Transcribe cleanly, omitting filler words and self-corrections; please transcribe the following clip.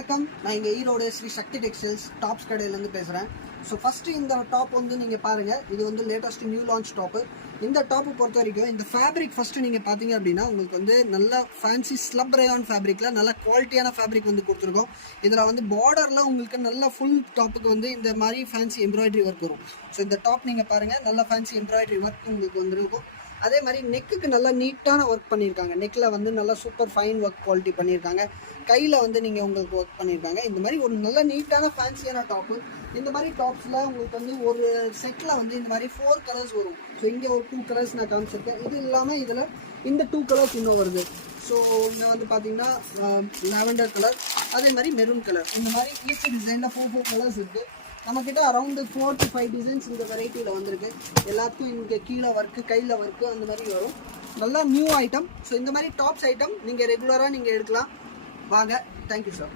வணக்கம், நான் இங்கே ஈரோடு ஸ்ரீ சக்தி டெக்ஸ்டைல்ஸ் டாப்ஸ் கடையிலேருந்து பேசுகிறேன். ஸோ ஃபஸ்ட்டு இந்த டாப் வந்து நீங்கள் பாருங்கள். இது வந்து லேட்டஸ்ட் நியூ லான்ச் டாப்பு. இந்த டாப்பு பொறுத்த வரைக்கும் இந்த ஃபேப்ரிக் ஃபஸ்ட்டு நீங்கள் பார்த்தீங்க அப்படின்னா உங்களுக்கு வந்து நல்ல ஃபேன்சி ஸ்லப் ரேயான் ஃபேப்ரிக்கில் நல்ல குவாலிட்டியான ஃபேப்ரிக் வந்து கொடுத்துருக்கோம். இதில் வந்து பார்டரில் உங்களுக்கு நல்ல ஃபுல் டாப்புக்கு வந்து இந்த மாதிரி ஃபேன்சி எம்ப்ராய்டரி ஒர்க் வரும். ஸோ இந்த டாப் நீங்கள் பாருங்கள், நல்ல ஃபேன்சி எம்ப்ராய்டரி ஒர்க் உங்களுக்கு வந்துருக்கும். அதே மாதிரி நெக்குக்கு நல்லா நீட்டான ஒர்க் பண்ணியிருக்காங்க. நெக்கில் வந்து நல்லா சூப்பர் ஃபைன் ஒர்க் குவாலிட்டி பண்ணியிருக்காங்க. கையில் வந்து நீங்கள் உங்களுக்கு ஒர்க் பண்ணியிருக்காங்க. இந்த மாதிரி ஒரு நல்ல நீட்டான ஃபேன்சியான டாப்பு. இந்த மாதிரி டாப்ஸில் உங்களுக்கு வந்து ஒரு செட்டில் வந்து இந்த மாதிரி 4 கலர்ஸ் வரும். ஸோ இங்கே ஒரு 2 கலர்ஸ் நான் காமிச்சிருக்கேன். இது இல்லாமல் இதில் இந்த 2 கலர்ஸ் இன்னும் வருது. ஸோ இங்கே வந்து பார்த்தீங்கன்னா லாவெண்டர் கலர், அதே மாதிரி மெரூன் கலர், இந்த மாதிரி ஈச் டிசைனில் 4 கலர்ஸ் இருக்குது. நம்மக்கிட்ட அரௌண்டு 4 to 5 டிசைன்ஸ் இந்த வெரைட்டியில் வந்திருக்கு. எல்லாத்துக்கும் இங்கே கீழே ஒர்க்கு, கையில் ஒர்க்கு அந்த மாதிரி வரும். நல்லா நியூ ஐட்டம். ஸோ இந்த மாதிரி டாப்ஸ் ஐட்டம் நீங்கள் ரெகுலராக நீங்கள் எடுக்கலாம். வாங்க. Thank you sir.